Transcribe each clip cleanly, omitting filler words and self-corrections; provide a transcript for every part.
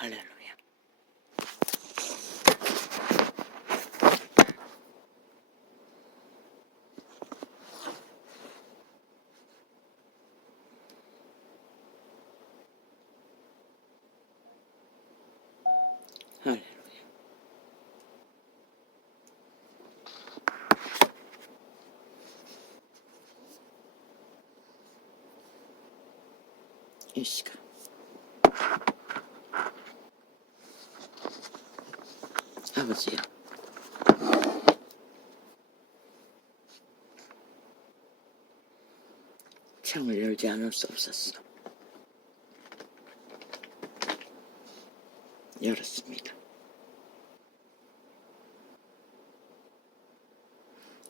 할렐루야. 할렐루야. 이 시간 아버지여, 창을 열지 않을 수 없었어. 열었습니다.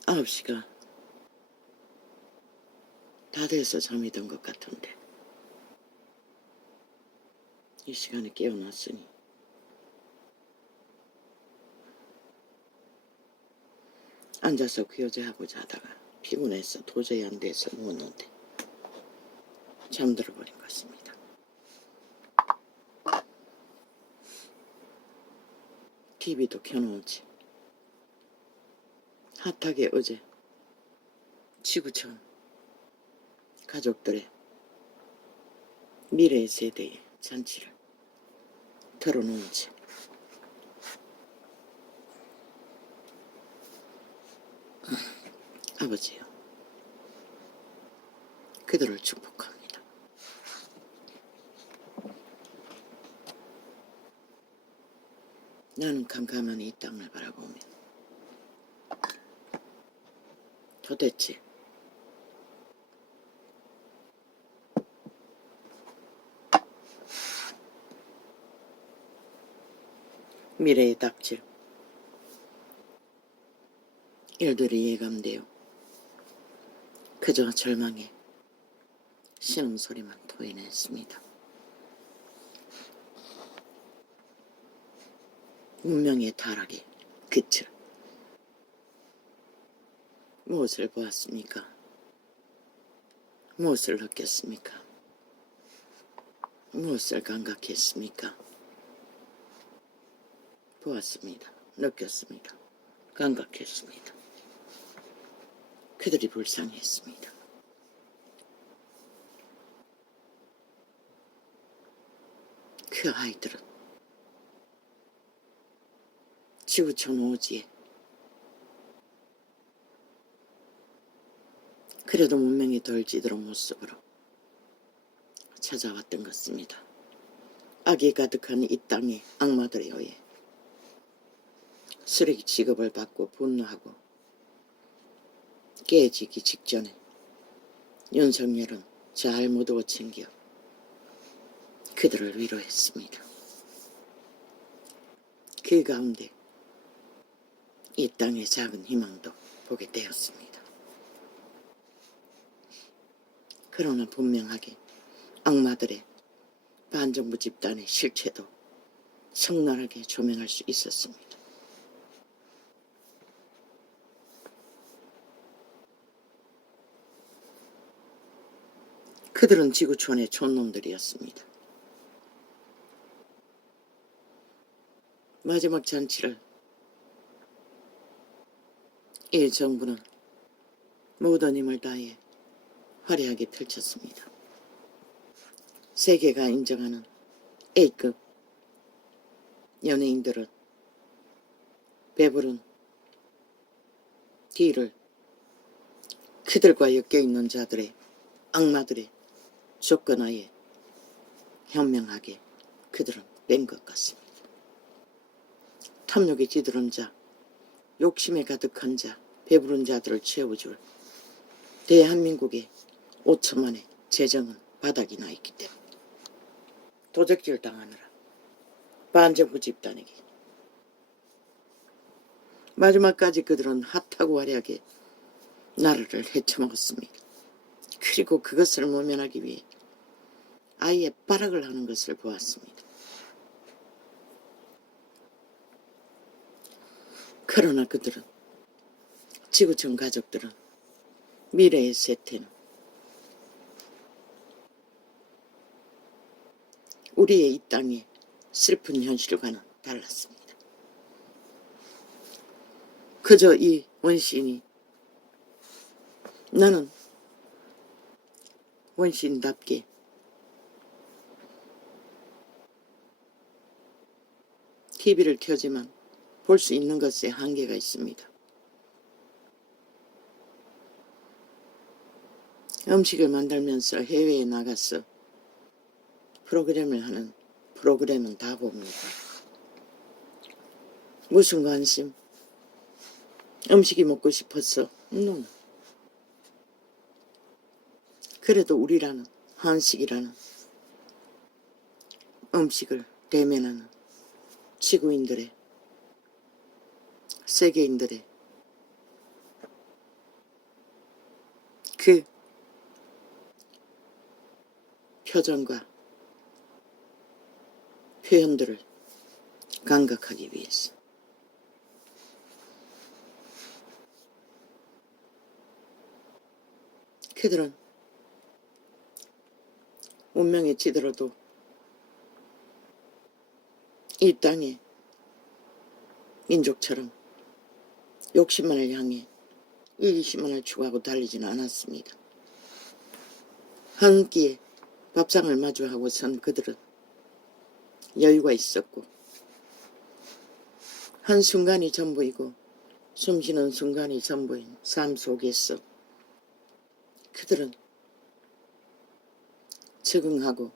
9시가 다 돼서 잠이 든 것 같은데 이 시간에 깨어났으니 앉아서 귀여자하고 자다가 피곤해서 도저히 안 돼서 누웠는데 잠들어 버린 것 같습니다. TV도 켜놓은 채 핫하게 어제 지구촌 가족들의 미래 세대의 잔치를 털어놓은 채 아버지요, 그들을 축복합니다. 나는 캄캄한 이 땅을 바라보며 도대체 미래에 닥칠 일들이 예감되어 그저 절망에 신음소리만 토해냈습니다. 운명의 타락의 끝을 무엇을 보았습니까? 무엇을 느꼈습니까? 무엇을 감각했습니까? 보았습니다. 느꼈습니다. 감각했습니다. 그들이 불쌍했습니다. 그 아이들은 지구촌 오지에 그래도 문명이 덜 찌도록 모습으로 찾아왔던 것입니다. 악이 가득한 이 땅의 악마들에 의해 쓰레기 취급을 받고 분노하고 깨지기 직전에 윤석열은 잘 모두어 챙겨 그들을 위로했습니다. 그 가운데 이 땅의 작은 희망도 보게 되었습니다. 그러나 분명하게 악마들의 반정부 집단의 실체도 적나라하게 조명할 수 있었습니다. 그들은 지구촌의 촌놈들이었습니다. 마지막 잔치를 이 정부는 모든 힘을 다해 화려하게 펼쳤습니다. 세계가 인정하는 A급 연예인들은 배부른 뒤를 그들과 엮여있는 자들의 악마들의 조건하에 현명하게 그들은 뺀 것 같습니다. 탐욕에 찌들은 자, 욕심에 가득한 자, 배부른 자들을 채워줄 대한민국의 5천만의 재정은 바닥이 나 있기 때문에 도적질 당하느라 반정부 집단에게 마지막까지 그들은 핫하고 화려하게 나라를 헤쳐먹었습니다. 그리고 그것을 모면하기 위해 아예 발악을 하는 것을 보았습니다. 그러나 그들은, 지구촌 가족들은, 미래의 세태는 우리의 이 땅에 슬픈 현실과는 달랐습니다. 그저 이 원시인이 나는 원시인답게 TV를 켜지만 볼 수 있는 것에 한계가 있습니다. 음식을 만들면서 해외에 나가서 프로그램을 하는 프로그램은 다 봅니다. 무슨 관심? 음식이 먹고 싶어서? 그래도 우리라는 한식이라는 음식을 대면하는 지구인들의 세계인들의 그 표정과 표현들을 감각하기 위해서 그들은 운명에 치들어도 이 땅의 민족처럼 욕심만을 향해 이기심만을 추구하고 달리지는 않았습니다. 한 끼에 밥상을 마주하고선 그들은 여유가 있었고 한순간이 전부이고 숨쉬는 순간이 전부인 삶 속에서 그들은 적응하고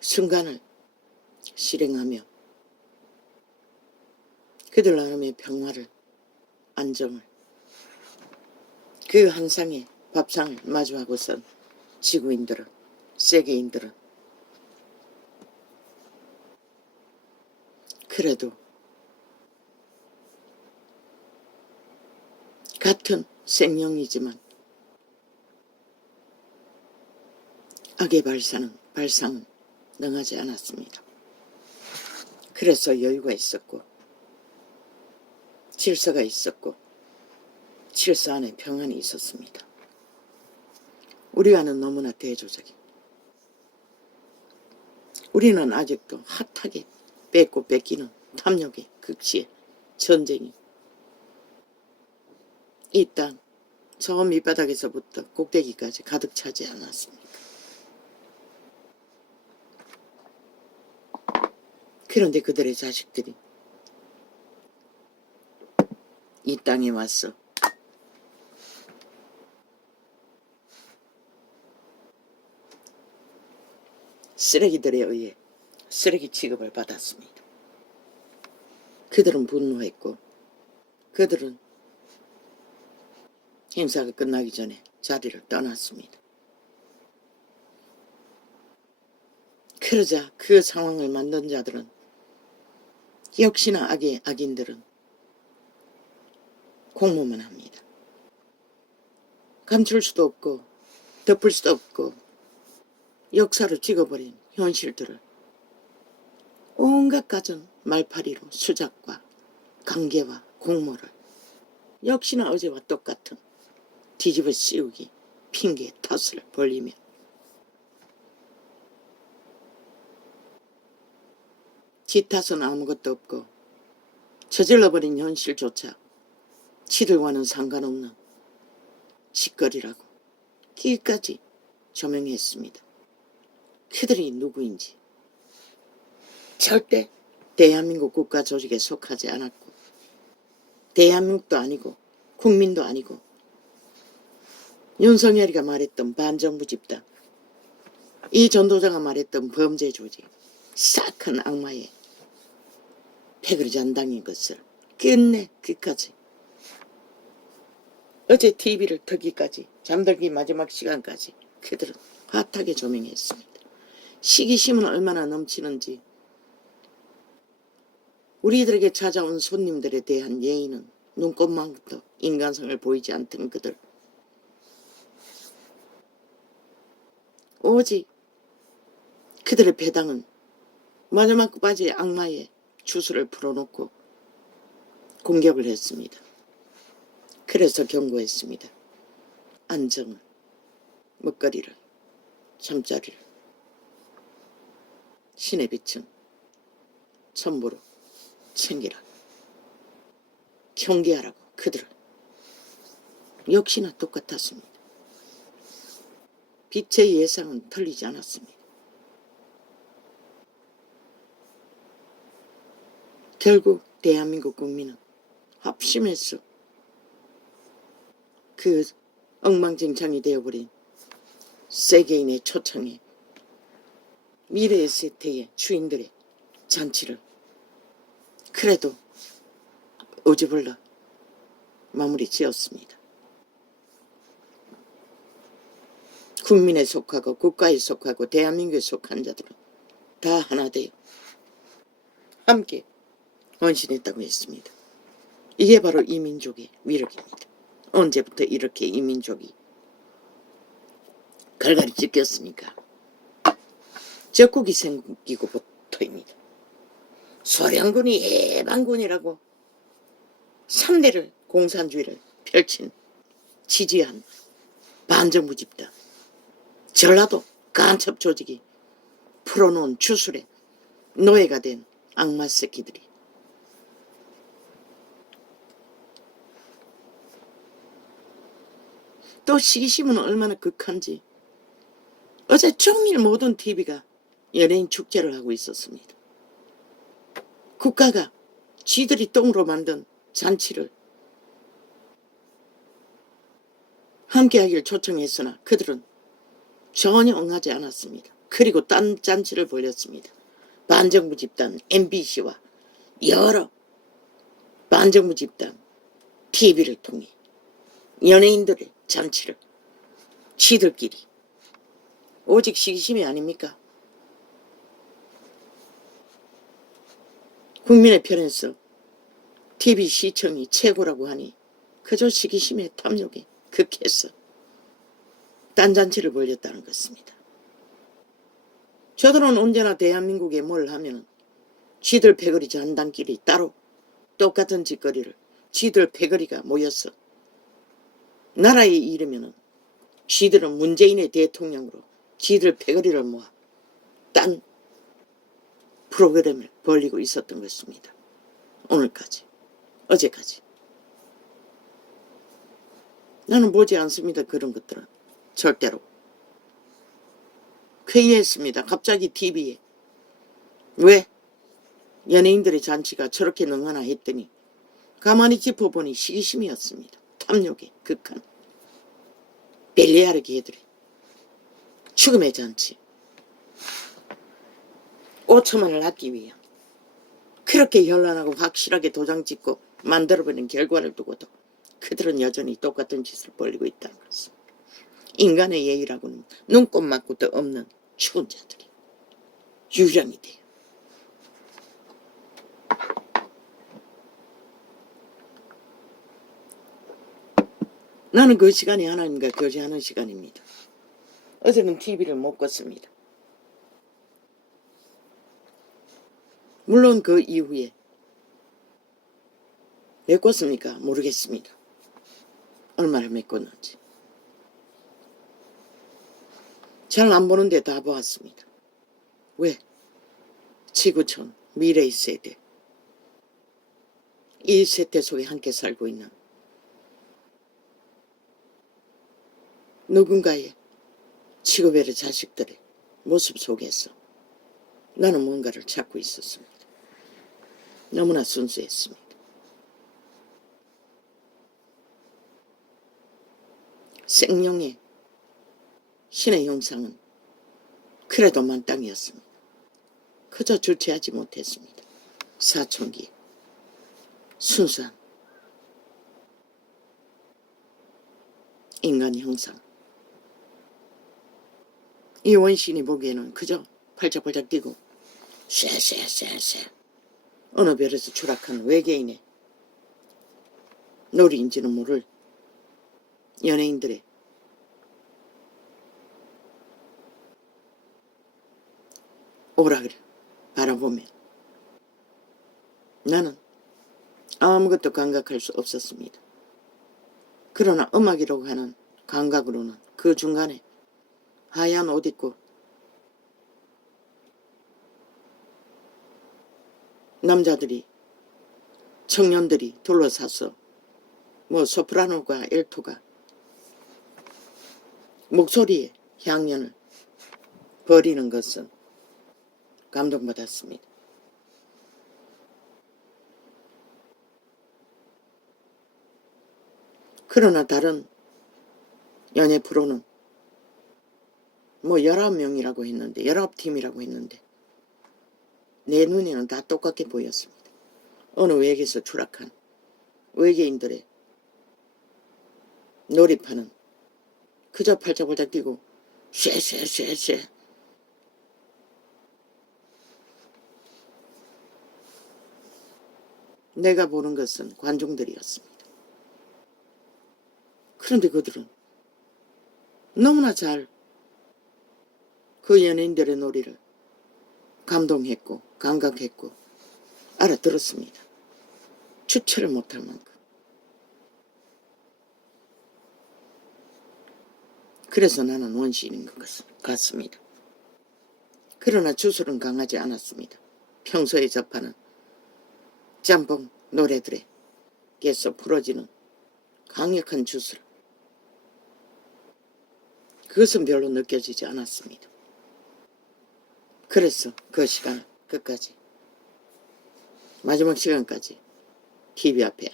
순간을 실행하며 그들 나름의 평화를 안정을 그 한 상의 밥상을 마주하고선 지구인들은 세계인들은 그래도 같은 생명이지만 악의 발상은 능하지 않았습니다. 그래서 여유가 있었고 질서가 있었고 질서 안에 평안이 있었습니다. 우리와는 너무나 대조적인 우리는 아직도 핫하게 뺏고 뺏기는 탐욕의 극치의 전쟁이 이 땅 저 밑바닥에서부터 꼭대기까지 가득 차지 않았습니까? 그런데 그들의 자식들이 이 땅에 와서 쓰레기들에 의해 쓰레기 취급을 받았습니다. 그들은 분노했고 그들은 행사가 끝나기 전에 자리를 떠났습니다. 그러자 그 상황을 만든 자들은 역시나 악의 악인들은 공모만 합니다. 감출 수도 없고 덮을 수도 없고 역사로 찍어버린 현실들을 온갖 가전 말파리로 수작과 관계와 공모를 역시나 어제와 똑같은 뒤집어 씌우기 핑계 탓을 벌리며 지 탓은 아무것도 없고 저질러버린 현실조차 지들과는 상관없는 짓거리라고 길까지 조명했습니다. 그들이 누구인지 절대 대한민국 국가 조직에 속하지 않았고 대한민국도 아니고 국민도 아니고 윤석열이가 말했던 반정부 집단 이 전도자가 말했던 범죄 조직 싹한 악마의 패거리 잔당인 것을 끝내 끝까지 어제 TV를 트기까지 잠들기 마지막 시간까지 그들은 핫하게 조명했습니다. 시기심은 얼마나 넘치는지 우리들에게 찾아온 손님들에 대한 예의는 눈꽃만큼도 인간성을 보이지 않던 그들 오직 그들의 배당은 마지막 바지에 악마의 주술을 풀어놓고 공격을 했습니다. 그래서 경고했습니다. 안정을, 먹거리를, 잠자리를 신의 빛은 전부로 챙기라. 경계하라고 그들을. 역시나 똑같았습니다. 빛의 예상은 틀리지 않았습니다. 결국 대한민국 국민은 합심해서 그 엉망진창이 되어버린 세계인의 초청에 미래의 세태의 주인들의 잔치를 그래도 어지불러 마무리 지었습니다. 국민에 속하고 국가에 속하고 대한민국에 속한 자들은 다 하나 되어 함께 헌신했다고 했습니다. 이게 바로 이 민족의 위력입니다. 언제부터 이렇게 이 민족이 갈갈이 찢겼습니까? 적국이 생기고부터입니다. 소련군이 해방군이라고 3대를 공산주의를 펼친 지지한 반정부 집단, 전라도 간첩 조직이 풀어놓은 주술에 노예가 된 악마 새끼들이 또 시기심은 얼마나 극한지 어제 종일 모든 TV가 연예인 축제를 하고 있었습니다. 국가가 쥐들이 똥으로 만든 잔치를 함께하길 초청했으나 그들은 전혀 응하지 않았습니다. 그리고 딴 잔치를 벌였습니다. 반정부 집단 MBC와 여러 반정부 집단 TV를 통해 연예인들의 잔치를 지들끼리 오직 시기심이 아닙니까? 국민의 편에서 TV 시청이 최고라고 하니 그저 시기심의 탐욕에 극해서 딴 잔치를 벌였다는 것입니다. 저들은 언제나 대한민국에 뭘 하면 쥐들 패거리 잔당끼리 따로 똑같은 짓거리를 쥐들 패거리가 모여서 나라에 이르면 쥐들은 문재인의 대통령으로 쥐들 패거리를 모아 딴 프로그램을 벌리고 있었던 것입니다. 오늘까지, 어제까지. 나는 보지 않습니다. 그런 것들은 절대로. 회의했습니다. 갑자기 TV에 왜 연예인들의 잔치가 저렇게 능하나 했더니 가만히 짚어보니 시기심이었습니다. 탐욕의 극한. 벨리아르 개들의 죽음의 잔치. 5천만을 얻기 위해 그렇게 현란하고 확실하게 도장 찍고 만들어버린 결과를 두고도 그들은 여전히 똑같은 짓을 벌이고 있다는 것입니다. 인간의 예의라고는 눈꼽 맞고도 없는 죽은 자들이 유령이 돼요. 나는 그 시간이 하나님과 교제하는 시간입니다. 어제는 TV를 못 껐습니다. 물론 그 이후에 몇 껐습니까? 모르겠습니다. 얼마나 메꿨는지. 잘 안 보는데 다 보았습니다. 왜? 지구촌, 미래의 세대. 이 세대 속에 함께 살고 있는 누군가의 치고베르 자식들의 모습 속에서 나는 뭔가를 찾고 있었습니다. 너무나 순수했습니다. 생명의 신의 형상은 그래도 만땅이었습니다. 그저 주체하지 못했습니다. 사춘기 순수한 인간 형상. 이 원신이 보기에는 그저 팔짝팔짝 뛰고 쎄쎄쎄쎄 어느 별에서 추락한 외계인의 놀이인지는 모를 연예인들의 오락을 바라보며 나는 아무것도 감각할 수 없었습니다. 그러나 음악이라고 하는 감각으로는 그 중간에 하얀 옷 입고 남자들이 청년들이 둘러싸서 뭐 소프라노가 엘토가 목소리에 향연을 벌이는 것은 감동받았습니다. 그러나 다른 연예 프로는 뭐 19명이라고 했는데 19팀이라고 했는데 내 눈에는 다 똑같게 보였습니다. 어느 외계에서 추락한 외계인들의 놀이판은 그저 팔짝팔짝 뛰고 쉐쉐쉐쉐 내가 보는 것은 관중들이었습니다. 그런데 그들은 너무나 잘 그 연예인들의 놀이를 감동했고 감각했고 알아들었습니다. 주체를 못할 만큼. 그래서 나는 원시인인 것 같습니다. 그러나 주술은 강하지 않았습니다. 평소에 접하는 짬뽕 노래들에게서 풀어지는 강력한 주술, 그것은 별로 느껴지지 않았습니다. 그래서 그 시간을 끝까지 마지막 시간까지 TV 앞에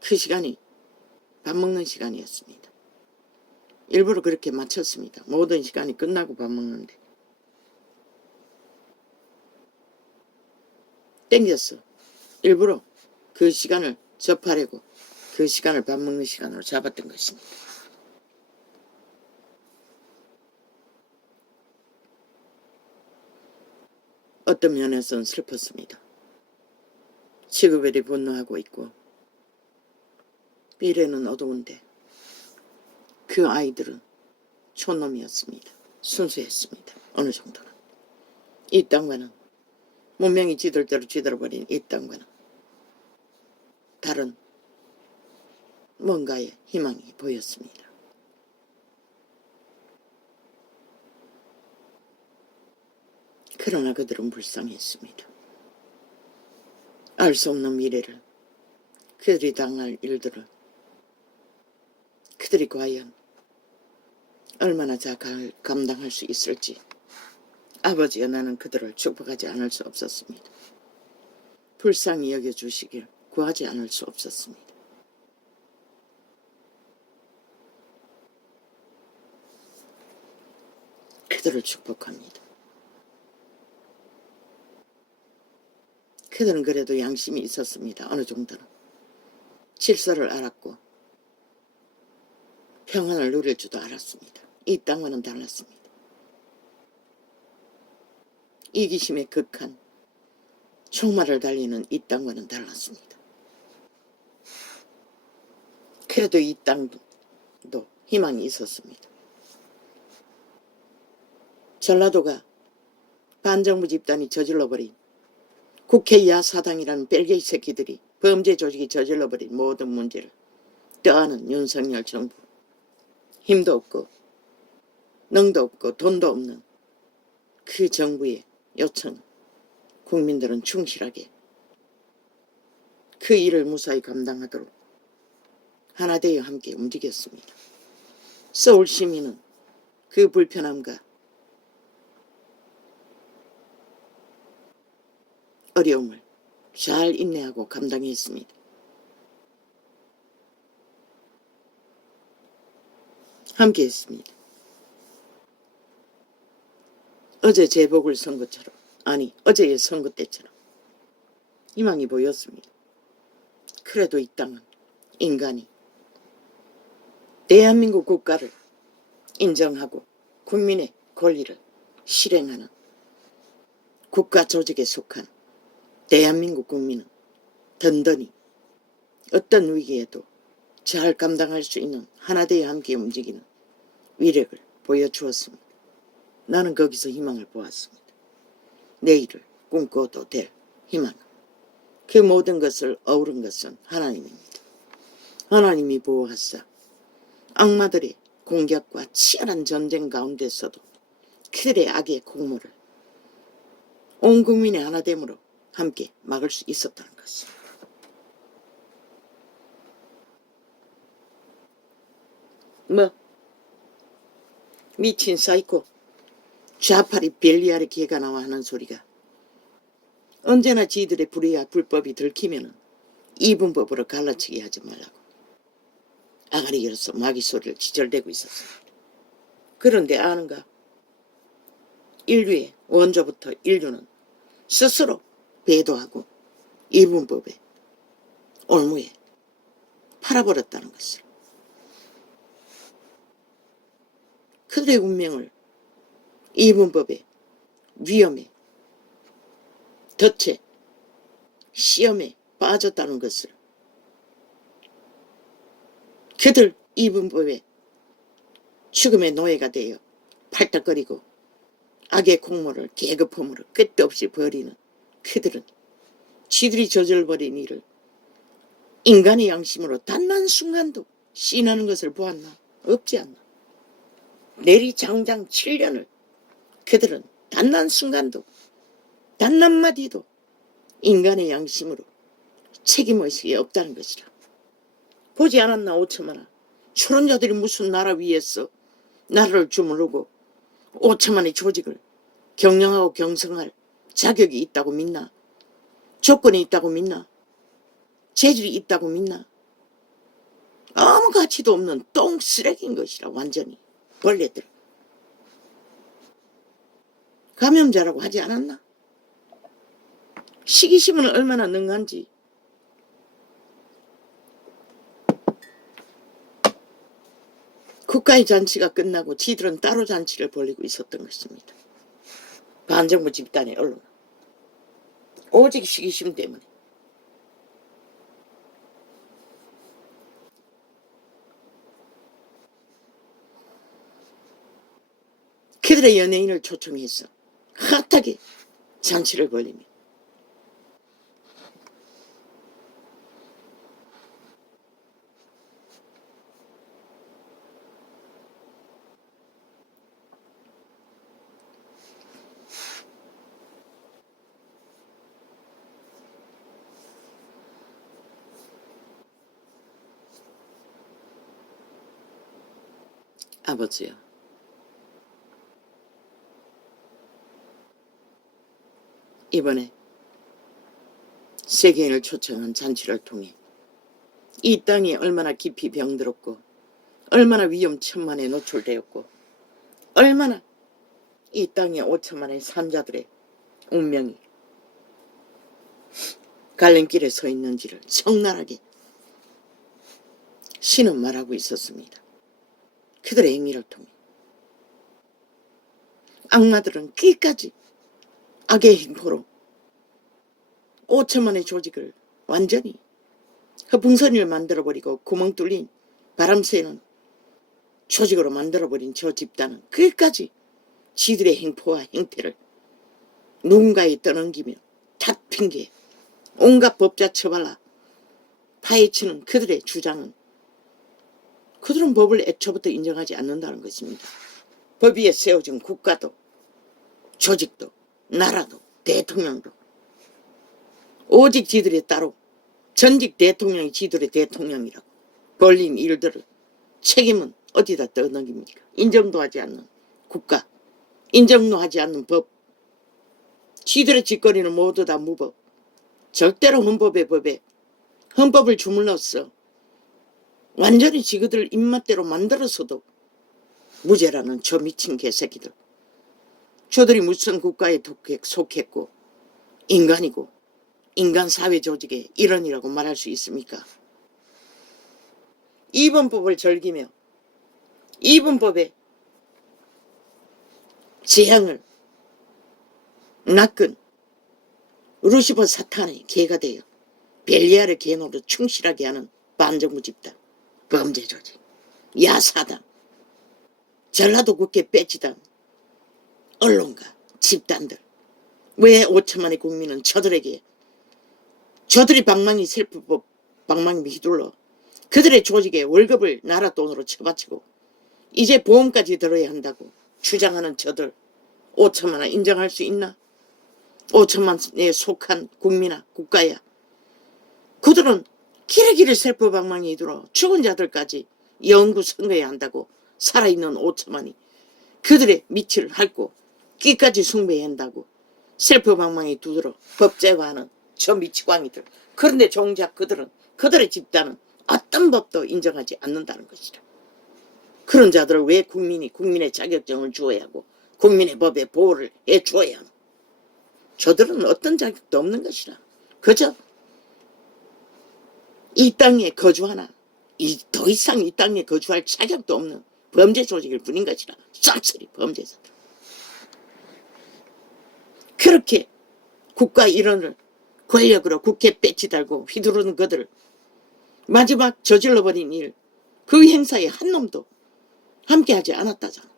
그 시간이 밥 먹는 시간이었습니다. 일부러 그렇게 맞췄습니다. 모든 시간이 끝나고 밥 먹는데 땡겼어. 일부러 그 시간을 접하려고 그 시간을 밥 먹는 시간으로 잡았던 것입니다. 어떤 면에서는 슬펐습니다. 지구별이 분노하고 있고 미래는 어두운데 그 아이들은 촌놈이었습니다. 순수했습니다. 어느 정도는. 이 땅과는 문명이 쥐들대로 쥐들어버린 이 땅과는 다른 뭔가의 희망이 보였습니다. 그러나 그들은 불쌍했습니다. 알 수 없는 미래를, 그들이 당할 일들을 그들이 과연 얼마나 잘 감당할 수 있을지 아버지와 나는 그들을 축복하지 않을 수 없었습니다. 불쌍히 여겨주시길 구하지 않을 수 없었습니다. 그들을 축복합니다. 그들은 그래도 양심이 있었습니다. 어느 정도는. 질서를 알았고 평안을 누릴 줄도 알았습니다. 이 땅과는 달랐습니다. 이기심의 극한 총말을 달리는 이 땅과는 달랐습니다. 그래도 이 땅도 희망이 있었습니다. 전라도가 반정부 집단이 저질러버린 국회 야사당이라는 뺄개이 새끼들이 범죄 조직이 저질러버린 모든 문제를 떠안은 윤석열 정부. 힘도 없고 능도 없고 돈도 없는 그 정부의 요청, 국민들은 충실하게 그 일을 무사히 감당하도록 하나 되어 함께 움직였습니다. 서울 시민은 그 불편함과 어려움을 잘 인내하고 감당했습니다. 함께 했습니다. 어제 재보궐선거처럼, 아니 어제의 선거 때처럼 희망이 보였습니다. 그래도 이 땅은 인간이 대한민국 국가를 인정하고 국민의 권리를 실행하는 국가 조직에 속한 대한민국 국민은 든든히 어떤 위기에도 잘 감당할 수 있는 하나 되어 함께 움직이는 위력을 보여주었습니다. 나는 거기서 희망을 보았습니다. 내일을 꿈꿔도 될 희망. 그 모든 것을 어우른 것은 하나님입니다. 하나님이 보호하사 악마들의 공격과 치열한 전쟁 가운데서도 그들의 악의 공모를 온 국민의 하나됨으로 함께 막을 수 있었다는 것을. 뭐 미친 사이코 좌파리 벨리아르 개가 나와 하는 소리가 언제나 지들의 불법이 들키면은 이분법으로 갈라치기 하지 말라고 아가리 열어서 마귀 소리를 지절대고 있었습니다. 그런데 아는가? 인류의 원조부터 인류는 스스로 배도하고 이분법에 올무에 팔아버렸다는 것을. 그들의 운명을 이분법의 위험에 덫에 시험에 빠졌다는 것을. 그들 이분법의 죽음의 노예가 되어 팔딱거리고 악의 공모를 계급함으로 끝도 없이 벌이는 그들은 지들이 저질러버린 일을 인간의 양심으로 단 한 순간도 시인하는 것을 보았나? 없지 않나? 내리장장 7년을 그들은 단 한 순간도 단 한마디도 인간의 양심으로 책임의식이 없다는 것이라. 보지 않았나 5천만아. 저런 자들이 무슨 나라 위에서 나라를 주무르고 5천만의 조직을 경영하고 경성할 자격이 있다고 믿나? 조건이 있다고 믿나? 재질이 있다고 믿나? 아무 가치도 없는 똥 쓰레기인 것이라. 완전히 벌레들. 감염자라고 하지 않았나? 시기심은 얼마나 능한지. 국가의 잔치가 끝나고 지들은 따로 잔치를 벌이고 있었던 것입니다. 반정부 집단의 언론. 오직 시기심 때문에. 그들의 연예인을 초청해서 핫하게 잔치를 벌이며 아버지요. 이번에 세계인을 초청한 잔치를 통해 이 땅이 얼마나 깊이 병들었고 얼마나 위험천만에 노출되었고 얼마나 이 땅의 5천만의 산자들의 운명이 갈림길에 서 있는지를 적나라하게 신은 말하고 있었습니다. 그들의 행위를 통해 악마들은 끝까지 악의 행포로 5천만의 조직을 완전히 허풍선이를 만들어버리고 구멍 뚫린 바람 쐬는 조직으로 만들어버린 저 집단은 끝까지 지들의 행포와 행태를 누군가에 떠넘기며 탓 핑계 온갖 법자 처발라 파헤치는 그들의 주장은 그들은 법을 애초부터 인정하지 않는다는 것입니다. 법 위에 세워진 국가도 조직도 나라도 대통령도 오직 지들이 따로 전직 대통령이 지들의 대통령이라고 벌린 일들을 책임은 어디다 떠넘깁니까? 인정도 하지 않는 국가, 인정도 하지 않는 법, 지들의 짓거리는 모두 다 무법, 절대로 헌법의 법에 헌법을 주물렀어 완전히 지그들 입맛대로 만들어서도 무죄라는 저 미친 개새끼들. 저들이 무슨 국가에 속했고 인간이고 인간 사회 조직의 일원이라고 말할 수 있습니까? 이분법을 즐기며 이분법의 재앙을 낚은 루시퍼 사탄의 개가 되어 벨리아르 개노로 충실하게 하는 반정부 집단, 범죄 조직, 야사당, 전라도 국회 빼치당, 언론가, 집단들. 왜 5천만의 국민은 저들에게 저들이 방망이 셀프법 방망이 휘둘러 그들의 조직에 월급을 나라 돈으로 쳐바치고 이제 보험까지 들어야 한다고 주장하는 저들 5천만 원 인정할 수 있나? 5천만에 속한 국민아 국가야. 그들은 기레기를 세포방망이 들어 죽은 자들까지 영구 선거해야 한다고. 살아있는 5천만이 그들의 미치를 핥고 끼까지 숭배해야 한다고. 세포방망이 두드러 법제화하는 저 미치광이들. 그런데 정작 그들은, 그들의 집단은 어떤 법도 인정하지 않는다는 것이다. 그런 자들을 왜 국민의 자격증을 주어야 하고 국민의 법에 보호를 해주어야 하노? 저들은 어떤 자격도 없는 것이라. 그저 이 땅에 거주하나 더 이상 이 땅에 거주할 자격도 없는 범죄 조직일 뿐인 것이라. 싹쓸이 범죄자들. 그렇게 국가 일원을 권력으로 국회 배치 달고 휘두르는 그들을 마지막 저질러버린 일, 그 행사에 한 놈도 함께하지 않았다잖아.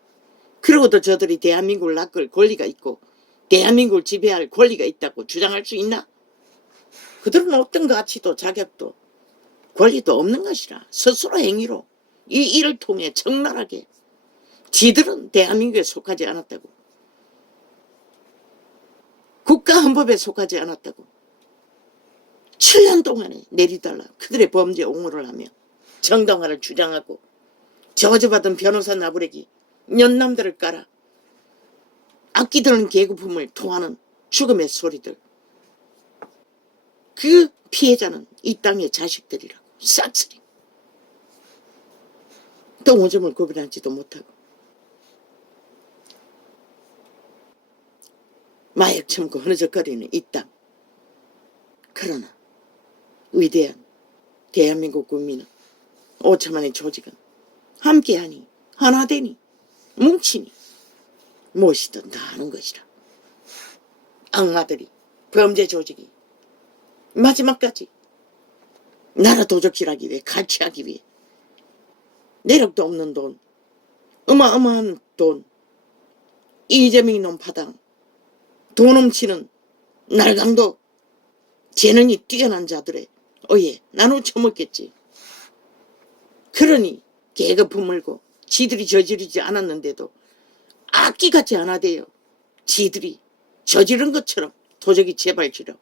그러고도 저들이 대한민국을 낚을 권리가 있고 대한민국을 지배할 권리가 있다고 주장할 수 있나? 그들은 어떤 가치도 자격도 권리도 없는 것이라. 스스로 행위로 이 일을 통해 적나라하게 지들은 대한민국에 속하지 않았다고, 국가헌법에 속하지 않았다고 7년 동안에 내리달라 그들의 범죄 옹호를 하며 정당화를 주장하고 저주받은 변호사 나부레기 년남들을 깔아 악기드는 계급품을 토하는 죽음의 소리들. 그 피해자는 이 땅의 자식들이라고. 싹쓸이 또 오줌을 구분하지도 못하고 마약 처먹고 흐느적거리는 이 땅. 그러나 위대한 대한민국 국민은 5천만의 조직은 함께하니 하나되니 뭉치니 무엇이든 다 하는 것이라. 악마들이 범죄 조직이 마지막까지 나라 도적질하기 위해 갈취하기 위해 내력도 없는 돈, 어마어마한 돈, 이재명 놈 파당, 돈 훔치는 날강도 재능이 뛰어난 자들의 의해 나눠 처먹겠지. 그러니 계급 물고 지들이 저지르지 않았는데도 악기 같지 않아대요. 지들이 저지른 것처럼 도적이 재발치려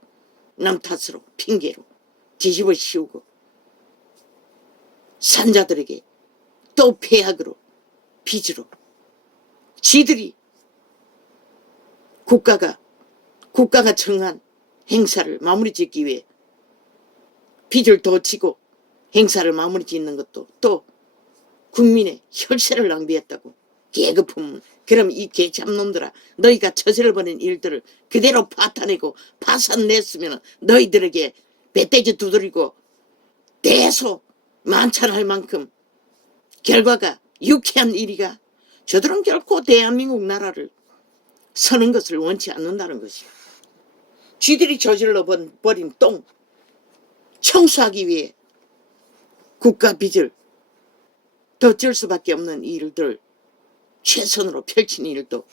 남 탓으로 핑계로 뒤집어 씌우고 산자들에게 또 폐악으로 빚으로 지들이 국가가 정한 행사를 마무리 짓기 위해 빚을 더 지고 행사를 마무리 짓는 것도 또 국민의 혈세를 낭비했다고. 계급품. 그럼 이 개잡놈들아, 너희가 저질러버린 일들을 그대로 파탄내고 파산냈으면 너희들에게 배떼지 두드리고 대소 만찬할 만큼 결과가 유쾌한 일이가. 저들은 결코 대한민국 나라를 서는 것을 원치 않는다는 것이야. 쥐들이 저질러버린 똥 청소하기 위해 국가 빚을 더 질 수밖에 없는 일들, 최선으로 펼친 일도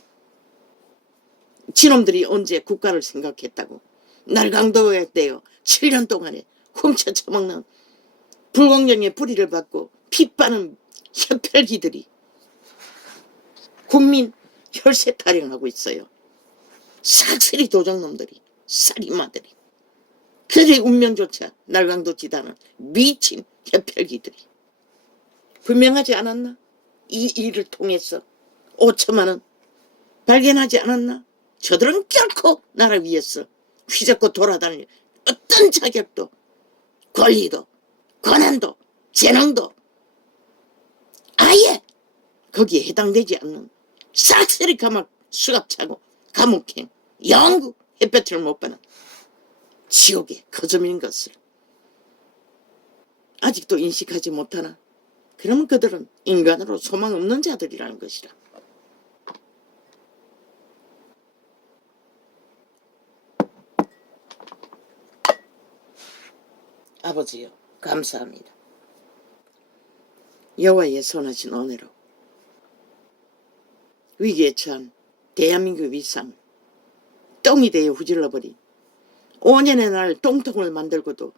지놈들이 언제 국가를 생각했다고. 날강도에 떼어 7년 동안에 훔쳐 처먹는 불공정의 뿌리를 받고 피 빠는 혈혈기들이 국민 혈세 타령하고 있어요. 싹쓸이 도적놈들이, 살인마들이, 그들의 운명조차 날강도 지다는 미친 혈혈기들이. 분명하지 않았나? 이 일을 통해서 5천만원 발견하지 않았나? 저들은 결코 나라 위에서 휘젓고 돌아다닐 어떤 자격도 권리도 권한도 재능도 아예 거기에 해당되지 않는 싹쓸이 수갑차고 감옥행 영구 햇볕을 못 받는 지옥의 거점인 것을 아직도 인식하지 못하나? 그러면 그들은 인간으로 소망 없는 자들이라는 것이라. 아버지요, 감사합니다. 여호와의 선하신 은혜로 위기에 처한 대한민국 위상 똥이 되어 후질러버린 5년의 날 똥통을 만들고도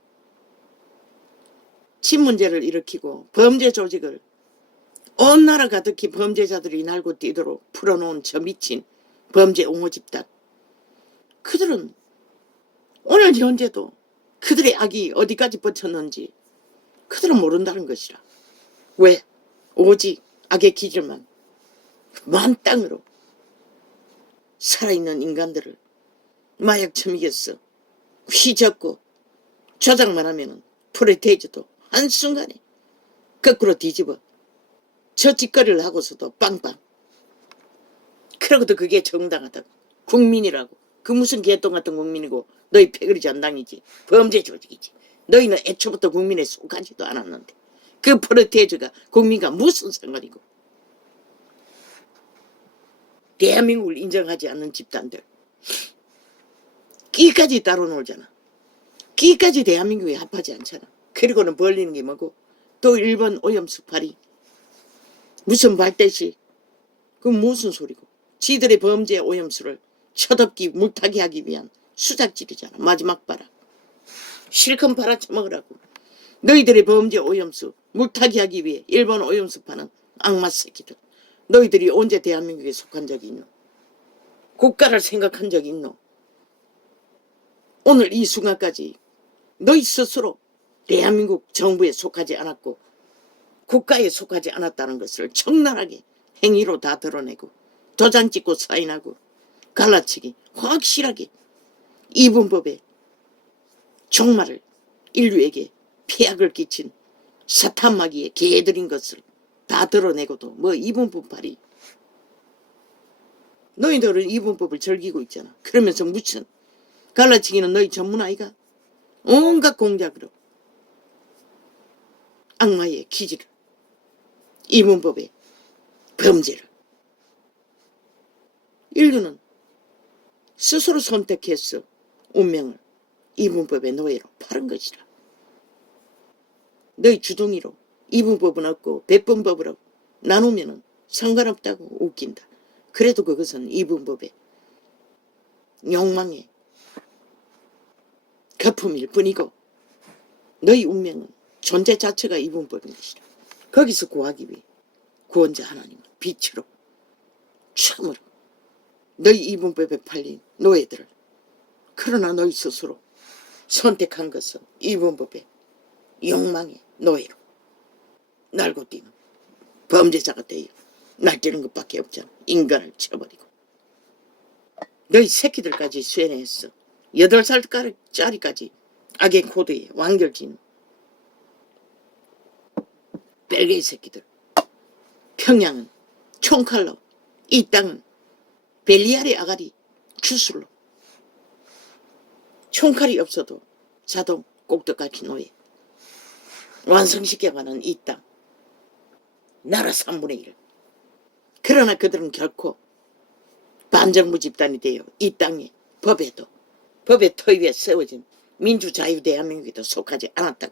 친문제를 일으키고 범죄 조직을 온 나라 가득히 범죄자들이 날고 뛰도록 풀어놓은 저 미친 범죄 옹호 집단. 그들은 오늘 현재도 그들의 악이 어디까지 뻗쳤는지 그들은 모른다는 것이라. 왜? 오직 악의 기질만 만땅으로 살아있는 인간들을 마약 처먹였어. 휘젓고 조작만 하면은 프레테이즈도 한순간에 거꾸로 뒤집어 저 짓거리를 하고서도 빵빵. 그러고도 그게 정당하다고. 국민이라고. 그 무슨 개똥 같은 국민이고 너희 패거리 전당이지. 범죄 조직이지. 너희는 애초부터 국민에 속하지도 않았는데 그 프레테이즈가 국민과 무슨 상관이고. 대한민국을 인정하지 않는 집단들 끼까지 따로 놀잖아. 끼까지 대한민국에 합하지 않잖아. 그리고는 벌리는 게 뭐고 또 일본 오염수파리 무슨 발대시 그 무슨 소리고 지들의 범죄 오염수를 쳐덮기 물타기 하기 위한 수작질이잖아. 마지막 봐라. 실컷 팔아쳐먹으라고. 너희들의 범죄 오염수 물타기 하기 위해 일본 오염수파는 악마 새끼들. 너희들이 언제 대한민국에 속한 적이 있노? 국가를 생각한 적이 있노? 오늘 이 순간까지 너희 스스로 대한민국 정부에 속하지 않았고 국가에 속하지 않았다는 것을 적나라하게 행위로 다 드러내고 도장 찍고 사인하고 갈라치기 확실하게 이분법에 종말을 인류에게 폐악을 끼친 사탄마귀의 개들인 것을 다 드러내고도 뭐 이분법발이 너희들은 이분법을 즐기고 있잖아. 그러면서 무슨 갈라치기는 너희 전문 아이가 온갖 공작으로 악마의 기질을 이분법의 범죄를 인류는 스스로 선택해서 운명을 이분법의 노예로 팔은 것이라. 너희 주둥이로 이분법은 없고 백분법을 나누면 상관없다고 웃긴다. 그래도 그것은 이분법의 욕망의 거품일 뿐이고 너희 운명은 존재 자체가 이분법인 것이라. 거기서 구하기 위해 구원자 하나님은 빛으로 참으로 너희 이분법에 팔린 노예들을 그러나 너희 스스로 선택한 것은 이분법의 욕망의 노예로 날고 뛰는 범죄자가 되어 날뛰는 것밖에 없잖아. 인간을 쳐버리고 너희 새끼들까지 쇠뇌했어. 8살짜리까지 악의 코드에 완결진 벨게이 새끼들. 평양은 총칼로, 이 땅은 벨리알의 아가리 주술로. 총칼이 없어도 자동 꼭두각히 노예. 완성시켜가는 이 땅. 나라 3분의 1. 그러나 그들은 결코 반정부 집단이 되어 이 땅에 법의 터 위에 세워진 민주자유대한민국에도 속하지 않았다고.